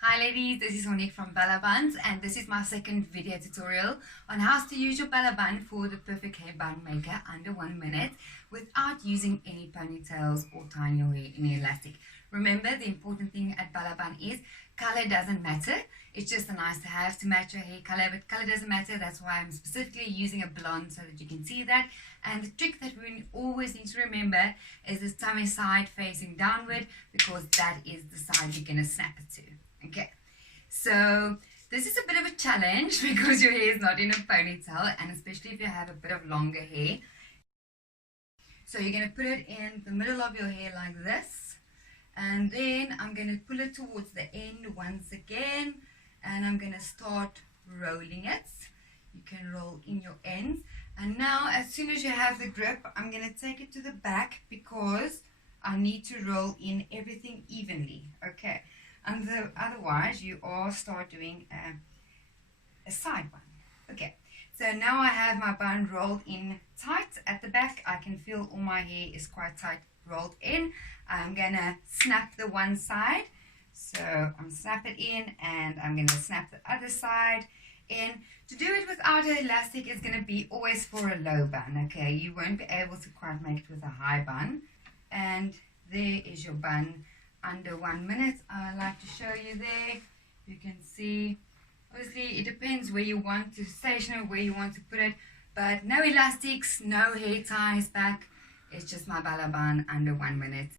Hi ladies, this is Monique from Bunz, and this is my second video tutorial on how to use your bun for the perfect hair bun maker under 1 minute without using any ponytails or tying your hair in elastic. Remember, the important thing at bun is color doesn't matter. It's just a nice to have to match your hair color, but color doesn't matter. That's why I'm specifically using a blonde so that you can see that. And the trick that we always need to remember is this tummy side facing downward, because that is the side you're going to snap it to. Okay, so this is a bit of a challenge because your hair is not in a ponytail, and especially if you have a bit of longer hair. So you're going to put it in the middle of your hair like this, and then I'm going to pull it towards the end once again, and I'm going to start rolling it. You can roll in your ends, and now as soon as you have the grip, I'm going to take it to the back because I need to roll in everything evenly. Okay. And otherwise you all start doing a side bun. Okay, so now I have my bun rolled in tight at the back. I can feel all my hair is quite tight rolled in. I'm gonna snap the one side, so I'm snap it in, and I'm gonna snap the other side in. To do it without an elastic is gonna be always for a low bun. Okay, you won't be able to quite make it with a high bun. And there is your bun under 1 minute. I like to show you there. You can see, obviously it depends where you want to station it, where you want to put it, but no elastics, no hair ties back. It's just my bun under 1 minute,